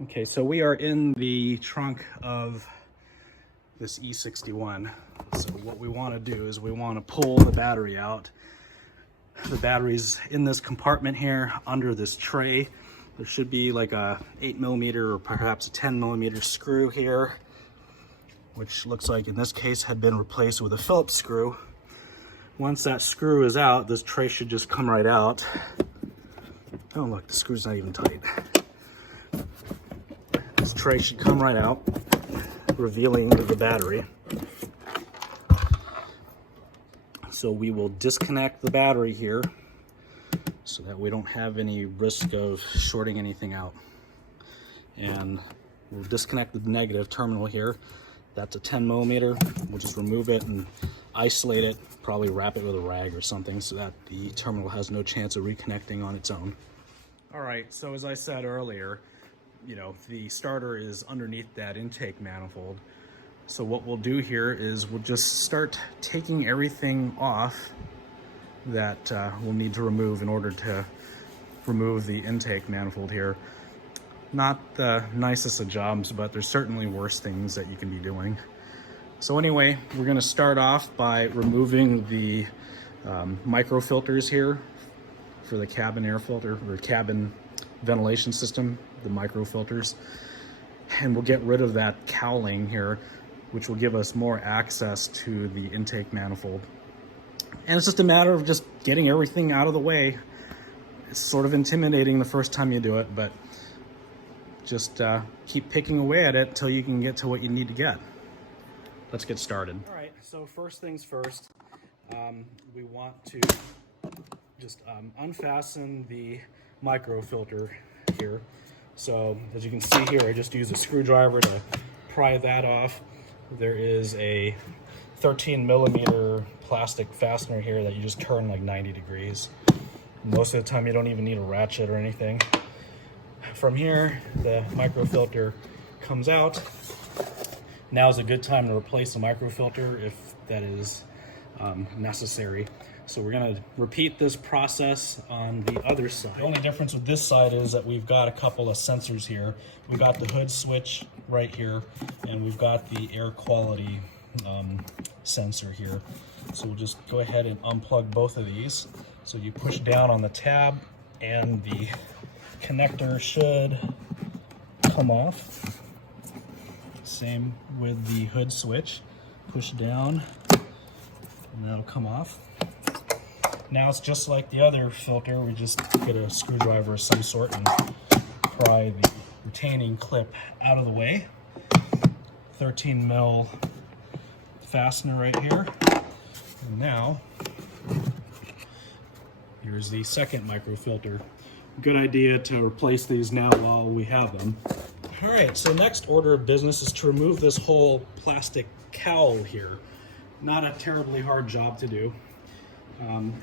Okay, so we are in the trunk of this E61. So what we want to do is we want to pull the battery out. The battery's in this compartment here under this tray. There should be like a 8mm or perhaps a 10mm screw here, which looks like in this case had been replaced with a Phillips screw. Once that screw is out, this tray should just come right out. Oh look, the screw's not even tight. This tray should come right out, revealing the battery. So we will disconnect the battery here so that we don't have any risk of shorting anything out. And we'll disconnect the negative terminal here. That's a 10mm. We'll just remove it and isolate it, probably wrap it with a rag or something so that the terminal has no chance of reconnecting on its own. All right, so as I said earlier, the starter is underneath that intake manifold. So what we'll do here is we'll just start taking everything off that we'll need to remove in order to remove the intake manifold here. Not the nicest of jobs, but there's certainly worse things that you can be doing. So anyway, we're going to start off by removing the micro filters here for the cabin air filter or cabin ventilation system, the micro filters. And we'll get rid of that cowling here, which will give us more access to the intake manifold. And it's just a matter of just getting everything out of the way. It's sort of intimidating the first time you do it, but just keep picking away at it till you can get to what you need to get. Let's get started. All right, so first things first, we want to just unfasten the micro filter here. So as you can see here, I just used a screwdriver to pry that off. There is a 13mm plastic fastener here that you just turn like 90 degrees. Most of the time you don't even need a ratchet or anything. From here, the microfilter comes out. Now is a good time to replace the microfilter if that is necessary. So we're going to repeat this process on the other side. The only difference with this side is that we've got a couple of sensors here. We've got the hood switch right here, and we've got the air quality sensor here. So we'll just go ahead and unplug both of these. So you push down on the tab and the connector should come off. Same with the hood switch. Push down and that'll come off. Now it's just like the other filter. We just get a screwdriver of some sort and pry the retaining clip out of the way. 13mm fastener right here. And now, here's the second microfilter. Good idea to replace these now while we have them. All right, so next order of business is to remove this whole plastic cowl here. Not a terribly hard job to do.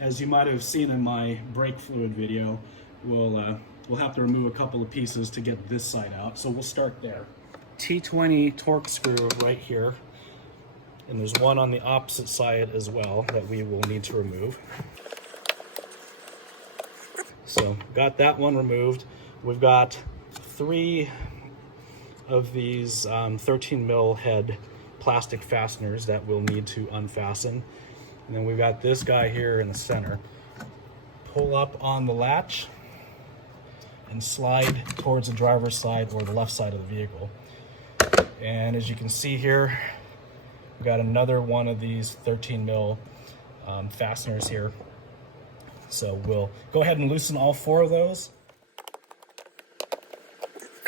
As you might have seen in my brake fluid video, we'll have to remove a couple of pieces to get this side out. So we'll start there. T20 torque screw right here. And there's one on the opposite side as well that we will need to remove. So got that one removed. We've got 3 of these 13mm head plastic fasteners that we'll need to unfasten. And then we've got this guy here in the center. Pull up on the latch and slide towards the driver's side or the left side of the vehicle. And as you can see here, we've got another one of these 13mm fasteners here. So we'll go ahead and loosen all 4 of those.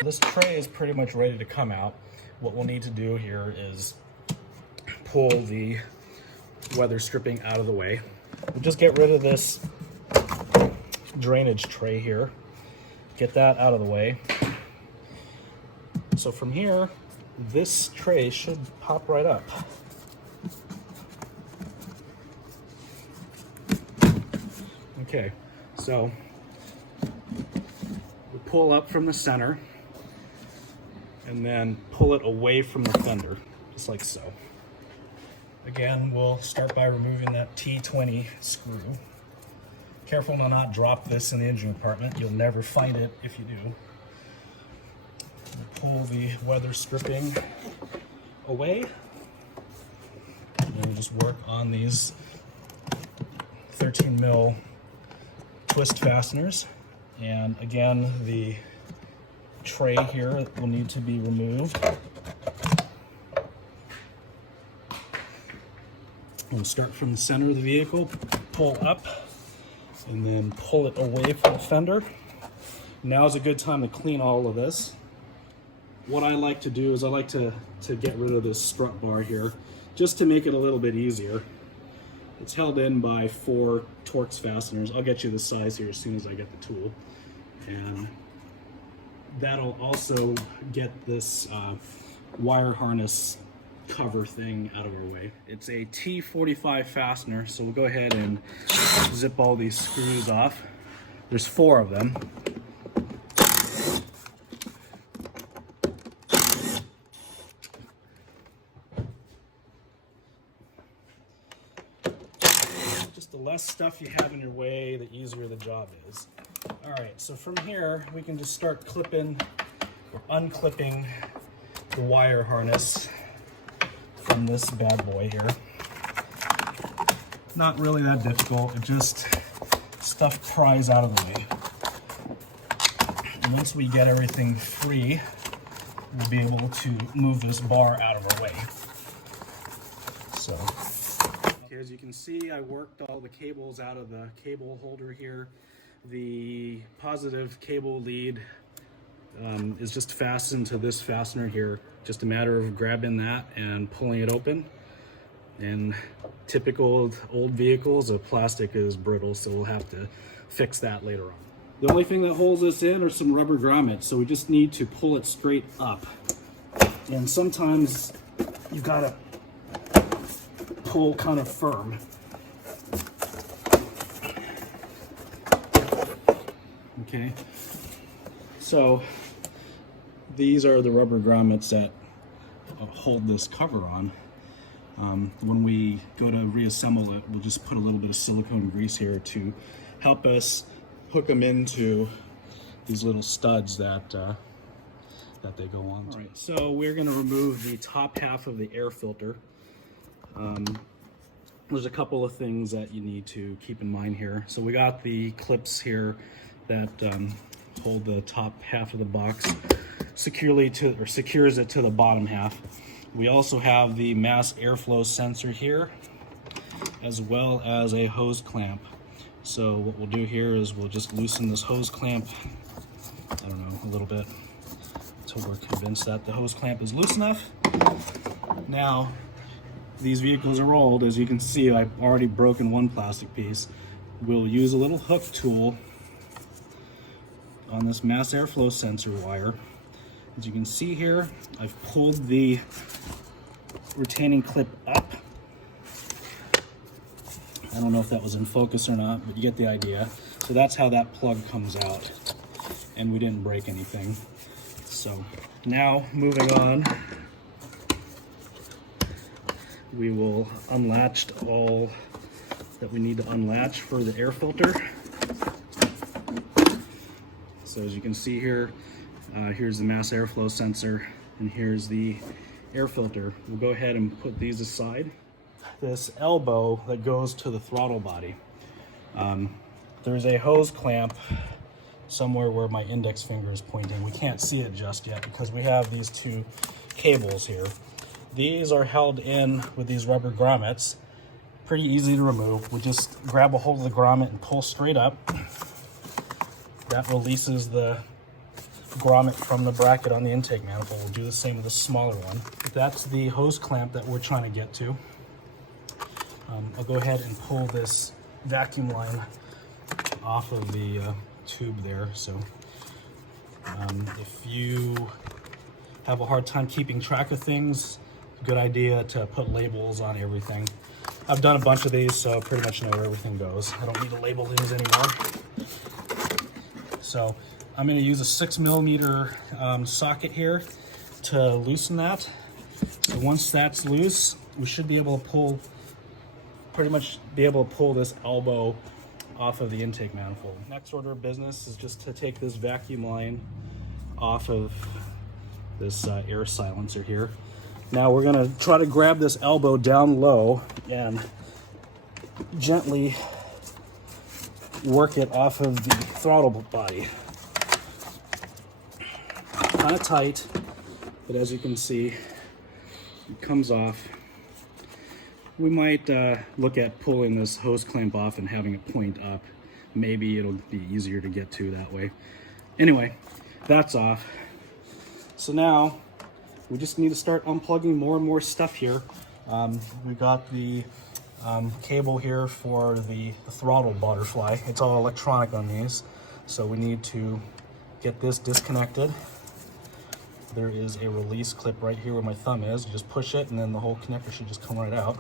This tray is pretty much ready to come out. What we'll need to do here is pull the weather stripping out of the way. We'll just get rid of this drainage tray here. Get that out of the way. So from here, this tray should pop right up. Okay, so we'll pull up from the center and then pull it away from the fender, just like so. Again, we'll start by removing that T20 screw. Careful to not drop this in the engine compartment. You'll never find it if you do. pull the weather stripping away. And then just work on these 13 mil twist fasteners. And again, the tray here will need to be removed. We'll start from the center of the vehicle, pull up, and then pull it away from the fender. Now is a good time to clean all of this. What I like to do is I like to get rid of this strut bar here, just to make it a little bit easier. It's held in by 4 Torx fasteners. I'll get you the size here as soon as I get the tool. And that'll also get this wire harness cover thing out of our way. It's a T45 fastener, so we'll go ahead and zip all these screws off. There's 4 of them. Just the less stuff you have in your way, the easier the job is. All right, so from here, we can just start clipping or unclipping the wire harness from this bad boy here. Not really that difficult, it just stuff pries out of the way. And once we get everything free, we'll be able to move this bar out of our way. So, okay, as you can see, I worked all the cables out of the cable holder here. The positive cable lead is just fastened to this fastener here. Just a matter of grabbing that and pulling it open. And typical old vehicles, the plastic is brittle, so we'll have to fix that later on. The only thing that holds this in are some rubber grommets, so we just need to pull it straight up. And sometimes you've got to pull kind of firm. Okay, so these are the rubber grommets that hold this cover on. When we go to reassemble it, we'll just put a little bit of silicone grease here to help us hook them into these little studs that they go on. All right, so we're going to remove the top half of the air filter. There's a couple of things that you need to keep in mind here. So we got the clips here that hold the top half of the box securely to, or secures it to the bottom half. We also have the mass airflow sensor here, as well as a hose clamp. So what we'll do here is we'll just loosen this hose clamp, I don't know, a little bit, until we're convinced that the hose clamp is loose enough. Now, these vehicles are old. As you can see, I've already broken one plastic piece. We'll use a little hook tool on this mass airflow sensor wire. As you can see here, I've pulled the retaining clip up. I don't know if that was in focus or not, but you get the idea. So that's how that plug comes out, and we didn't break anything. So now moving on, we will unlatch all that we need to unlatch for the air filter. So as you can see here, here's the mass airflow sensor, and here's the air filter. We'll go ahead and put these aside. This elbow that goes to the throttle body. There's a hose clamp somewhere where my index finger is pointing. We can't see it just yet because we have these 2 cables here. These are held in with these rubber grommets. Pretty easy to remove. We just grab a hold of the grommet and pull straight up. That releases the grommet from the bracket on the intake manifold. We'll do the same with the smaller one. That's the hose clamp that we're trying to get to. I'll go ahead and pull this vacuum line off of the tube there. So if you have a hard time keeping track of things, good idea to put labels on everything. I've done a bunch of these, so I pretty much know where everything goes. I don't need to label things anymore. So I'm going to use a 6mm socket here to loosen that. So once that's loose, we should be able to pull, pretty much be able to pull this elbow off of the intake manifold. Next order of business is just to take this vacuum line off of this air silencer here. Now we're gonna try to grab this elbow down low and gently work it off of the throttle body. Kind of tight, but as you can see, it comes off. We might look at pulling this hose clamp off and having it point up. Maybe it'll be easier to get to that way. Anyway, that's off. So now we just need to start unplugging more and more stuff here. We got the cable here for the throttle butterfly. It's all electronic on these, so we need to get this disconnected. There is a release clip right here where my thumb is. You just push it and then the whole connector should just come right out.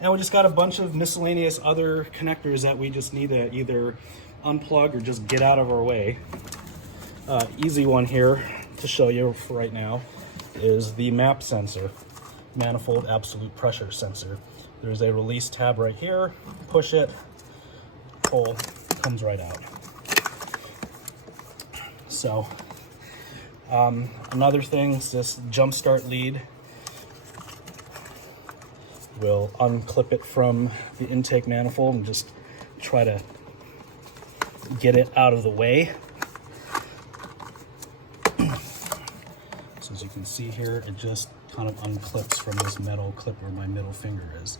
And we just got a bunch of miscellaneous other connectors that we just need to either unplug or just get out of our way. Easy one here to show you for right now is the MAP sensor, Manifold Absolute Pressure Sensor. There's a release tab right here, push it, pull, comes right out. So, another thing is this jump start lead. We'll unclip it from the intake manifold and just try to get it out of the way. So as you can see here, it just kind of unclips from this metal clip where my middle finger is.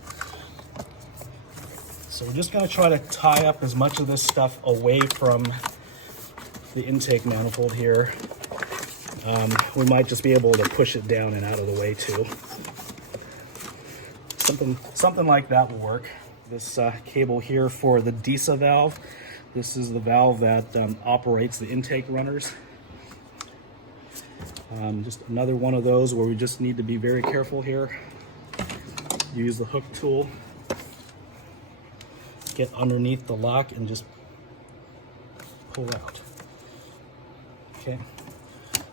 So we're just going to try to tie up as much of this stuff away from the intake manifold here. We might just be able to push it down and out of the way too. Something like that will work. This cable here for the DISA valve. This is the valve that operates the intake runners. Just another one of those where we just need to be very careful here. Use the hook tool. Get underneath the lock and just pull out. Okay,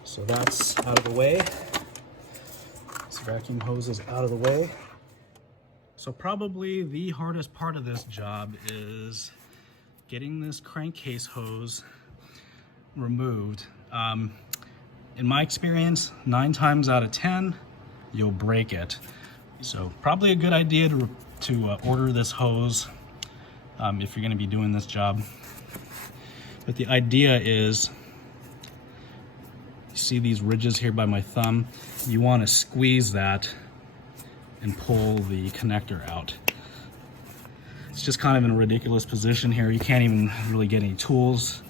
so that's out of the way. This vacuum hose is out of the way. So probably the hardest part of this job is getting this crankcase hose removed. In my experience, 9 times out of 10, you'll break it. So probably a good idea to order this hose if you're gonna be doing this job. But the idea is, you see these ridges here by my thumb? You wanna squeeze that and pull the connector out. It's just kind of in a ridiculous position here. You can't even really get any tools.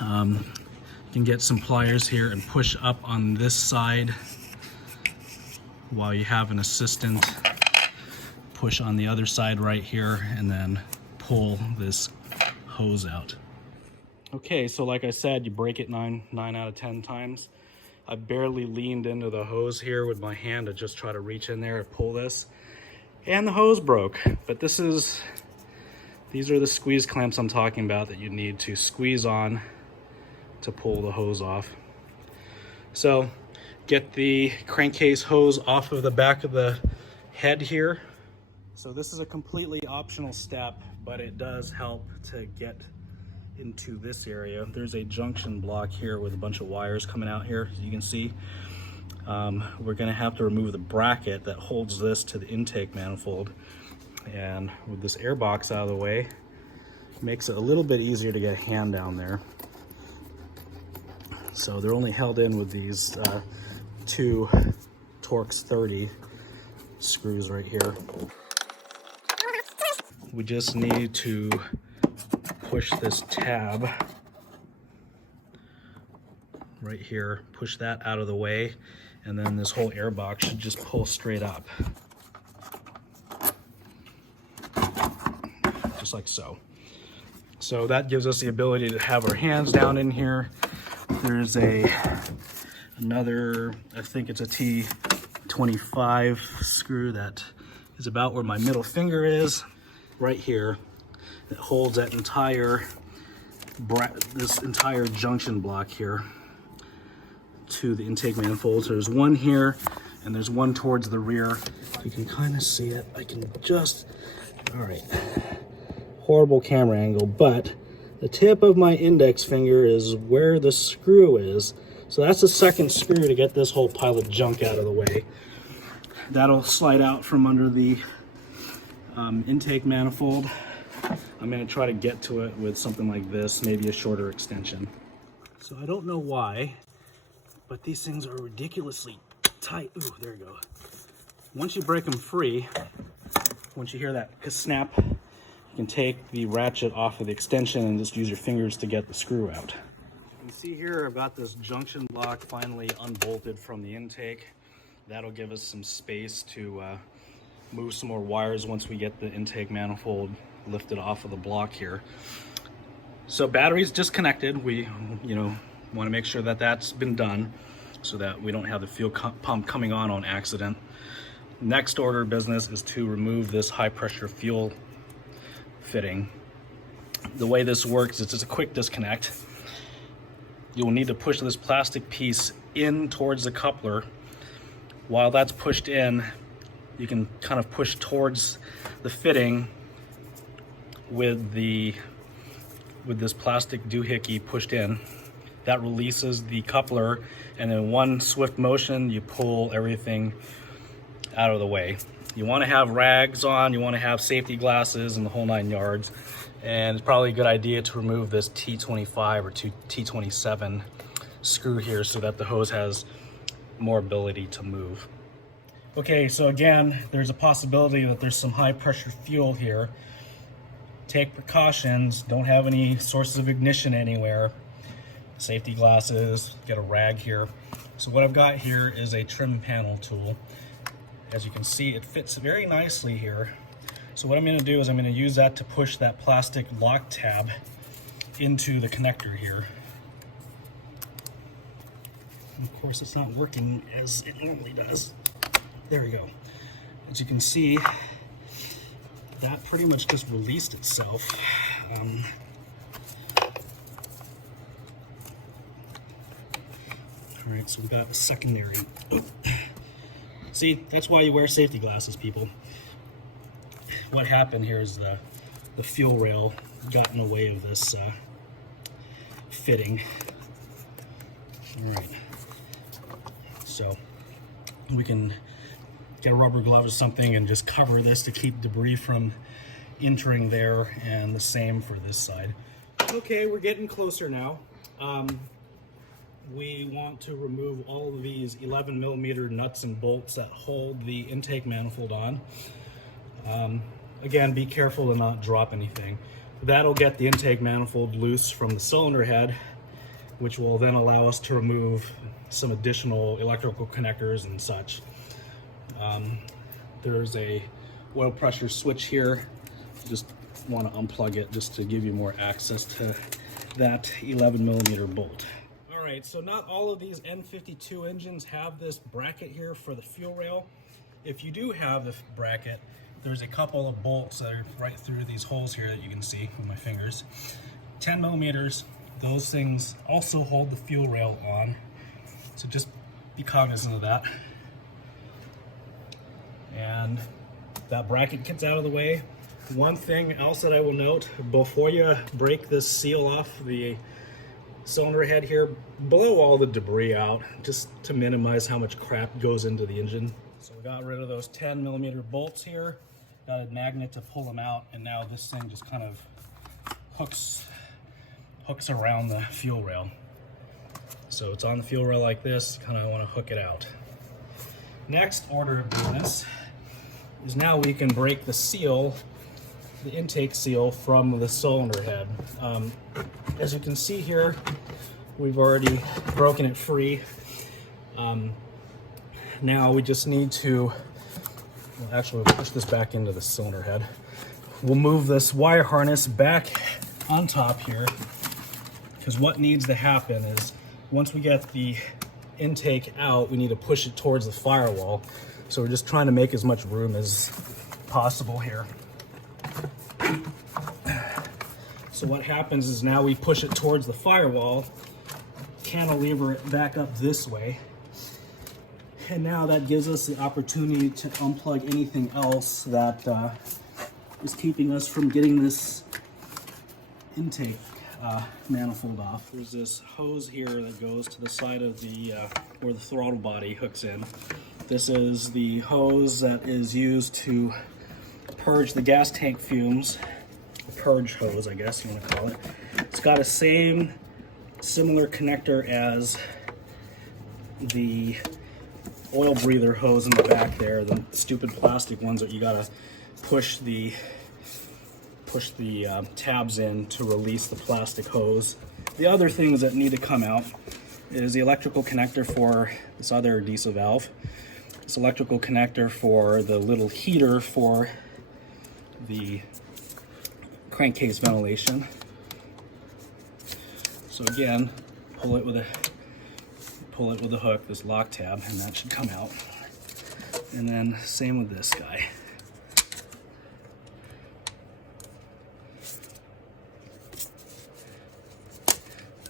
You can get some pliers here and push up on this side while you have an assistant push on the other side right here and then pull this hose out. Okay, so like I said, you break it 9 out of 10 times. I barely leaned into the hose here with my hand to just try to reach in there and pull this. And the hose broke. But these are the squeeze clamps I'm talking about that you need to squeeze on to pull the hose off. So get the crankcase hose off of the back of the head here. So this is a completely optional step, but it does help to get into this area. There's a junction block here with a bunch of wires coming out here, as you can see. We're gonna have to remove the bracket that holds this to the intake manifold. And with this air box out of the way, it makes it a little bit easier to get a hand down there. So they're only held in with these 2 Torx 30 screws right here. We just need to push this tab right here, push that out of the way, and then this whole air box should just pull straight up. Just like so. So that gives us the ability to have our hands down in here. There's another, I think it's a T25 screw that is about where my middle finger is, right here. It holds that this entire junction block here to the intake manifold. So there's one here and there's one towards the rear. You can kind of see it. I can just, all right. Horrible camera angle, but the tip of my index finger is where the screw is. So that's the second screw to get this whole pile of junk out of the way. That'll slide out from under the intake manifold. I'm going to try to get to it with something like this, maybe a shorter extension. So I don't know why, but these things are ridiculously tight. Ooh, there you go. Once you break them free, once you hear that snap, you can take the ratchet off of the extension and just use your fingers to get the screw out. You can see here I've got this junction block finally unbolted from the intake. That'll give us some space to move some more wires once we get the intake manifold lifted off of the block here. So battery's disconnected. We, want to make sure that that's been done so that we don't have the fuel pump coming on accident. Next order of business is to remove this high pressure fuel fitting. The way this works is just a quick disconnect. You'll need to push this plastic piece in towards the coupler. While that's pushed in, you can kind of push towards the fitting with this plastic doohickey pushed in. That releases the coupler, and in one swift motion you pull everything out of the way. You want to have rags on, you want to have safety glasses and the whole 9 yards, and it's probably a good idea to remove this T25 or T27 screw here so that the hose has more ability to move. Okay, so again, there's a possibility that there's some high pressure fuel here. Take precautions, don't have any sources of ignition anywhere. Safety glasses, get a rag here. So what I've got here is a trim panel tool. As you can see, it fits very nicely here. So what I'm going to do is I'm going to use that to push that plastic lock tab into the connector here. And of course, it's not working as it normally does. There we go. As you can see, that pretty much just released itself. All right, so we got a secondary. Oh. See, that's why you wear safety glasses, people. What happened here is the fuel rail got in the way of this fitting. All right, so we can get a rubber glove or something and just cover this to keep debris from entering there, and the same for this side. Okay, we're getting closer now. We want to remove all of these 11mm nuts and bolts that hold the intake manifold on. Again, be careful to not drop anything. That'll get the intake manifold loose from the cylinder head, which will then allow us to remove some additional electrical connectors and such. There's a oil pressure switch here. You just want to unplug it just to give you more access to that 11mm bolt. All right, so not all of these N52 engines have this bracket here for the fuel rail. If you do have the bracket, there's a couple of bolts that are right through these holes here that you can see with my fingers. 10mm, those things also hold the fuel rail on, so just be cognizant of that. And that bracket gets out of the way. One thing else that I will note, before you break this seal off the cylinder head here, blow all the debris out just to minimize how much crap goes into the engine. So we got rid of those 10mm bolts here, got a magnet to pull them out, and now this thing just kind of hooks around the fuel rail. So it's on the fuel rail like this, kind of want to hook it out. Next order of business is now we can break the seal, the intake seal from the cylinder head. As you can see here, we've already broken it free. Now we just need to, well, actually we'll push this back into the cylinder head. We'll move this wire harness back on top here, because what needs to happen is once we get the intake out, we need to push it towards the firewall. So we're just trying to make as much room as possible here. So what happens is now we push it towards the firewall, cantilever it back up this way, and now that gives us the opportunity to unplug anything else that is keeping us from getting this intake manifold off. There's this hose here that goes to the side of the where the throttle body hooks in. This is the hose that is used to purge the gas tank fumes. Purge hose, I guess you want to call it. It's got a similar connector as the oil breather hose in the back there, the stupid plastic ones that you gotta push the tabs in to release the plastic hose. The other things that need to come out is the electrical connector for this other diesel valve, this electrical connector for the little heater for the crankcase ventilation. So again, pull it with a hook, this lock tab, and that should come out. And then same with this guy.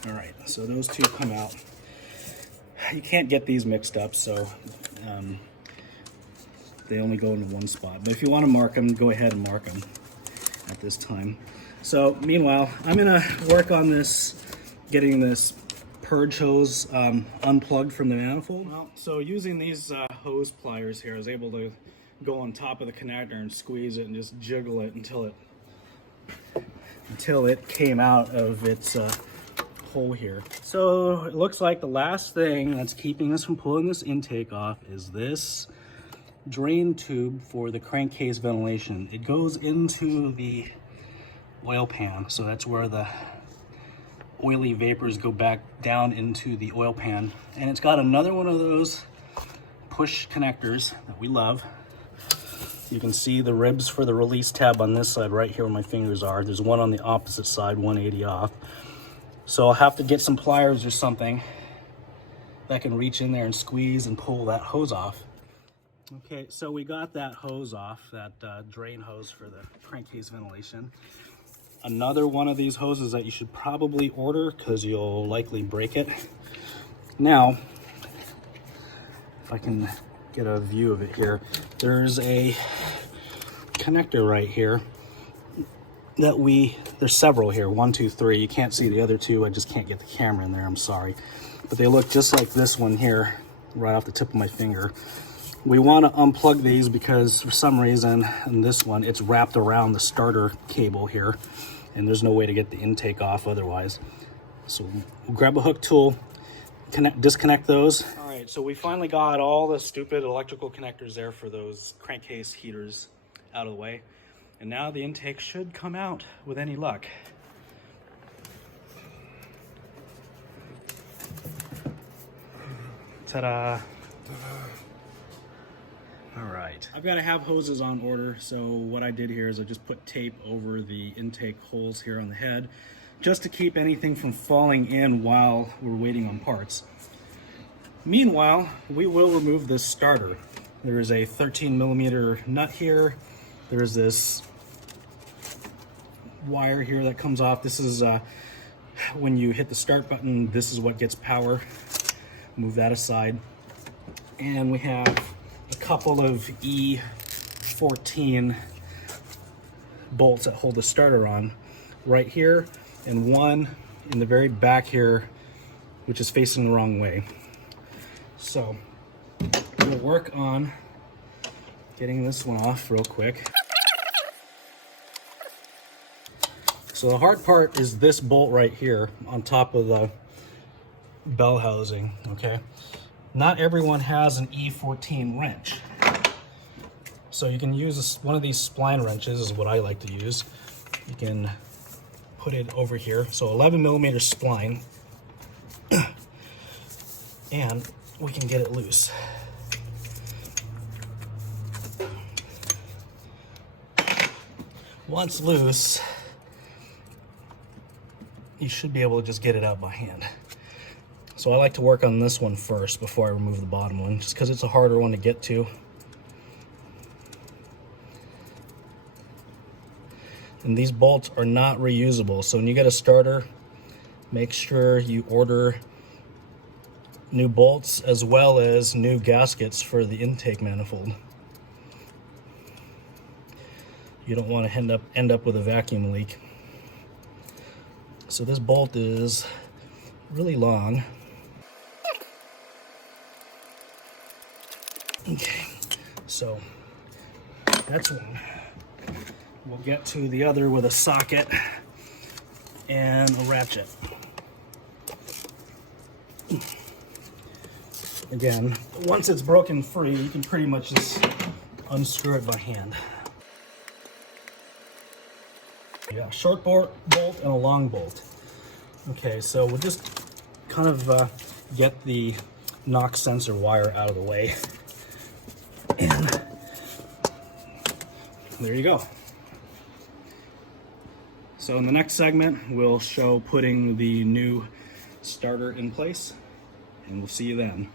All right, so those two come out. You can't get these mixed up, so they only go into one spot. But if you want to mark them, go ahead and mark them at this time. So meanwhile, I'm gonna work on this, getting this purge hose unplugged from the manifold. Well, so using these hose pliers here, I was able to go on top of the connector and squeeze it and just jiggle it until it came out of its hole here. So it looks like the last thing that's keeping us from pulling this intake off is this drain tube for the crankcase ventilation. It goes into the oil pan, so that's where the oily vapors go back down into the oil pan. And it's got another one of those push connectors that we love. You can see the ribs for the release tab on this side right here where my fingers are. There's one on the opposite side, 180 off. So I'll have to get some pliers or something that can reach in there and squeeze and pull that hose off. Okay, so we got that hose off, that drain hose for the crankcase ventilation. Another one of these hoses that you should probably order because you'll likely break it. Now, if I can get a view of it here, there's a connector right here that there's several here, 1, 2, 3. You can't see the other two, I just can't get the camera in there, I'm sorry. But they look just like this one here, right off the tip of my finger. We want to unplug these because for some reason in this one it's wrapped around the starter cable here and there's no way to get the intake off otherwise. So we'll grab a hook tool, disconnect those. All right, so we finally got all the stupid electrical connectors there for those crankcase heaters out of the way. And now the intake should come out with any luck. Ta-da! All right, I've got to have hoses on order, so what I did here is I just put tape over the intake holes here on the head just to keep anything from falling in while we're waiting on parts. Meanwhile, we will remove this starter. There is a 13mm nut here. There's this wire here that comes off. This is when you hit the start button, this is what gets power. Move that aside. And we have a couple of E14 bolts that hold the starter on right here, and one in the very back here, which is facing the wrong way. So I'm gonna work on getting this one off real quick. So the hard part is this bolt right here on top of the bell housing, okay? Not everyone has an E14 wrench. So you can use one of these spline wrenches is what I like to use. You can put it over here. So 11mm spline. And we can get it loose. Once loose, you should be able to just get it out by hand. So I like to work on this one first before I remove the bottom one, just because it's a harder one to get to. And these bolts are not reusable, so when you get a starter, make sure you order new bolts as well as new gaskets for the intake manifold. You don't want to end up with a vacuum leak. So this bolt is really long. Okay, so that's one. We'll get to the other with a socket and a ratchet. Again, once it's broken free, you can pretty much just unscrew it by hand. Yeah, short bolt and a long bolt. Okay, so we'll just kind of get the knock sensor wire out of the way. And there you go. So in the next segment, we'll show putting the new starter in place, and we'll see you then.